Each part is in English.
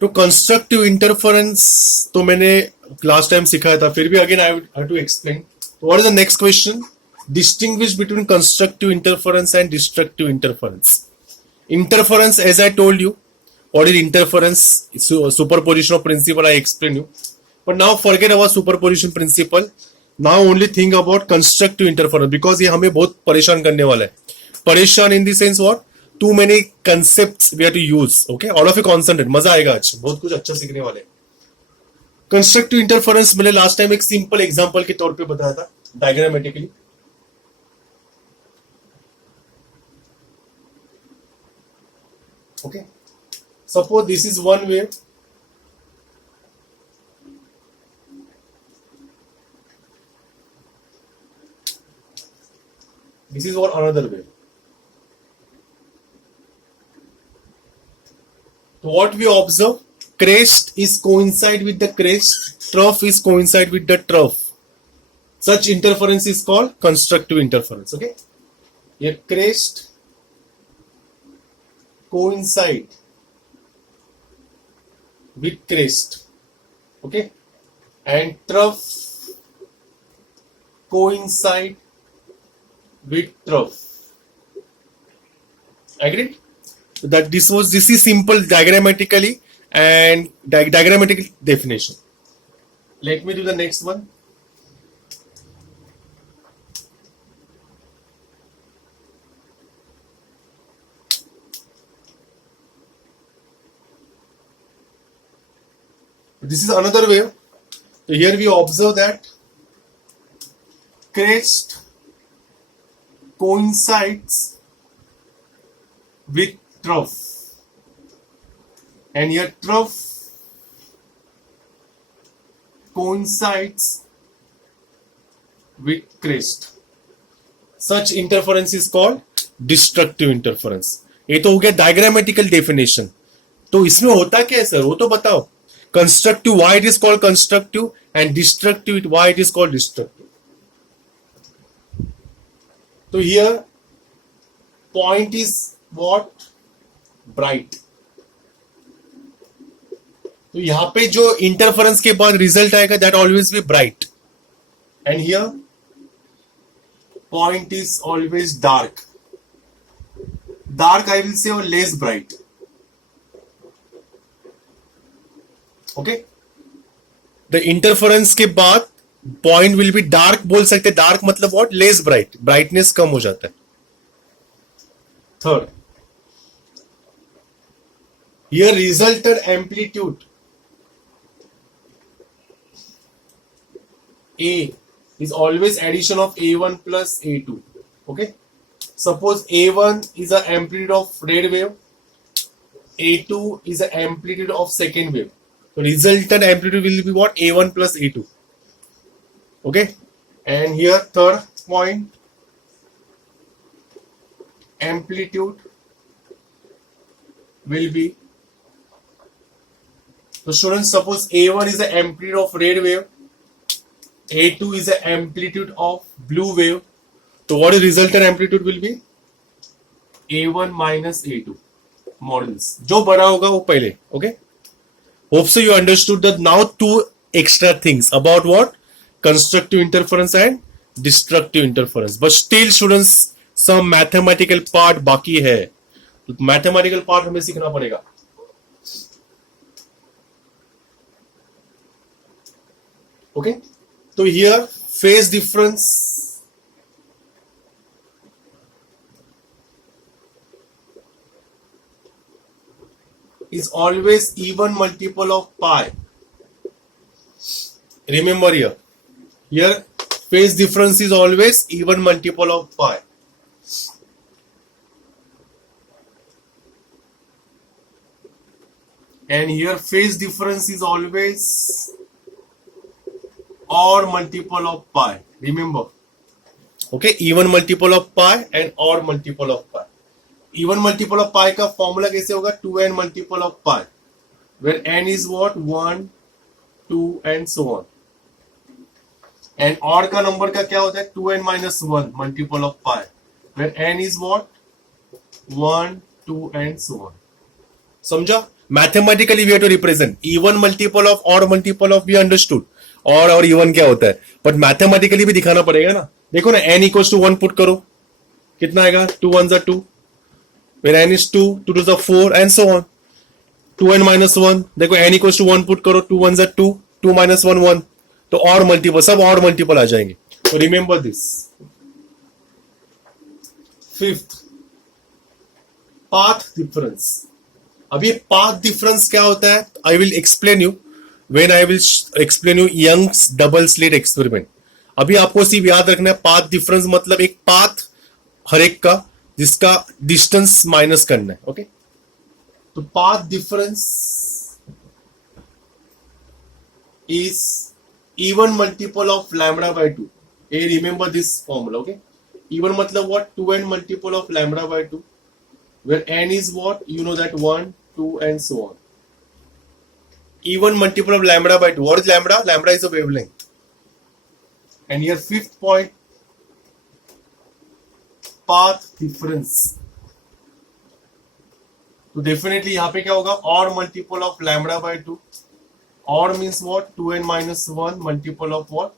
तो constructive interference तो मैंने लास्ट टाइम सिखाया था, फिर भी again I have to explain. What is the next question? Distinguish between constructive interference and destructive interference. Interference, as I told you, what is interference? Superposition of principle, I explained you. But now forget about superposition principle. Now only think about constructive interference, because ये हमें बहुत परेशान करने वाला है. परेशान in the sense what? Too many concepts we have to use. Okay, all of you concentrate. मजा आएगा आज, बहुत कुछ अच्छा सीखने वाले. कंस्ट्रक्टिव इंटरफेरेंस मैंने लास्ट टाइम एक सिंपल एग्जांपल के तौर पे बताया था, diagrammatically. Okay, suppose this is one wave. This is what another wave. So what we observe, crest is coincide with the crest, trough is coincide with the trough. Such interference is called constructive interference. Okay, here crest coincide with crest, okay, and trough coincide with trough. Agreed? That this is simple diagrammatically and diagrammatical definition. Let me do the next one. This is another wave. So here we observe that crest coincides with trough, and here trough coincides with crest. Such interference is called destructive interference. ये तो हो गया diagrammatical definition. तो इसमें होता क्या है sir, वो तो बताओ. Constructive, why it is called constructive, and destructive, why it is called destructive. So here point is what? Bright. तो यहां पे जो इंटरफेरेंस के बाद रिजल्ट आएगा, that always be bright, and here point is always dark. Dark I will say, or less bright. Okay, the interference के बाद point will be dark बोल सकते. डार्क मतलब व्हाट? लेस ब्राइट, ब्राइटनेस कम हो जाता है. Third, here resulted amplitude A is always addition of A1 plus A2. Okay, suppose A1 is the amplitude of red wave, A2 is the amplitude of second wave. So resultant amplitude will be what? A1 plus A2. Okay, and here third point, amplitude will be, so students, suppose A1 is the amplitude of red wave, A2 is the amplitude of blue wave. So what is resultant amplitude will be? A1 minus A2 models. जो बड़ा होगा वो पहले. Okay, hope so you understood that. Now two extra things about what? Constructive interference and destructive interference. But still students, some mathematical part बाकी है. Mathematical part हमें सीखना पड़ेगा. Okay, so here phase difference is always even multiple of pi. Remember here phase difference is always even multiple of pi. And here phase difference is always or multiple of pi. Remember, okay, even multiple of pi and or multiple of pi. Even multiple of pi का formula कैसे होगा? 2n multiple of pi, where n is what? 1, 2 and so on. And और का number का क्या होता है? 2n minus 1 multiple of pi, where n is what? 1, 2 and so on. समझा? Mathematically we have to represent even multiple of odd multiple of, we understood odd और even क्या होता है, बट मैथमेटिकली भी दिखाना पड़ेगा ना. देखो ना, n इक्वल्स टू 1 पुट करो, कितना आएगा, 2 1 2, when n is 2, 2 2 4 and so on. 2n minus 1, देखो n इक्वल्स टू 1 पुट करो, 2 1 2, 2 minus 1 1, तो ऑड मल्टीपल, सब ऑड मल्टीपल आ जाएंगे. तो remember this. Fifth, path difference. अब ये पाथ डिफरेंस क्या होता है, I will explain you when I will explain you Young's double slit experiment. अभी आपको सिर्फ याद रखना है, पाथ डिफरेंस मतलब एक पाथ हर एक का जिसका डिस्टेंस माइनस करना है. ओके, तो path difference is even multiple of lambda by 2. Uh remember this formula. Okay, even मतलब what, 2n multiple of lambda by 2, where n is what, you know that 1 2 and so on. Even multiple of lambda by 2. What is lambda? Lambda is a wavelength. And here fifth point, path difference. तो definitely यहाँ पे क्या होगा, odd multiple of lambda by 2. Odd means what, 2n minus 1 multiple of what,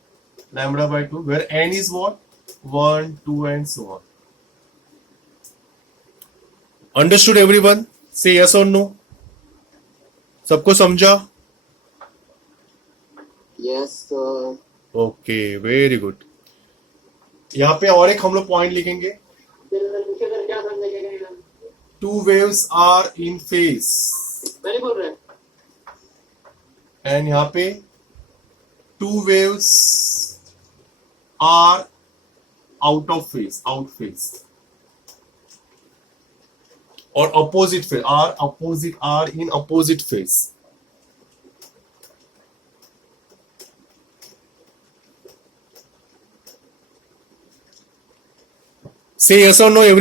lambda by 2, where n is what, 1 2 and so on. Understood everyone? Say yes or no. सबको समझा? Yes, sir. Okay, very good. यहाँ पे और एक हम लोग point लिखेंगे. Two waves are in phase. And यहाँ पे two waves are out of phase, out phase, or opposite phase, are in opposite phase. Say yes or no, everyone.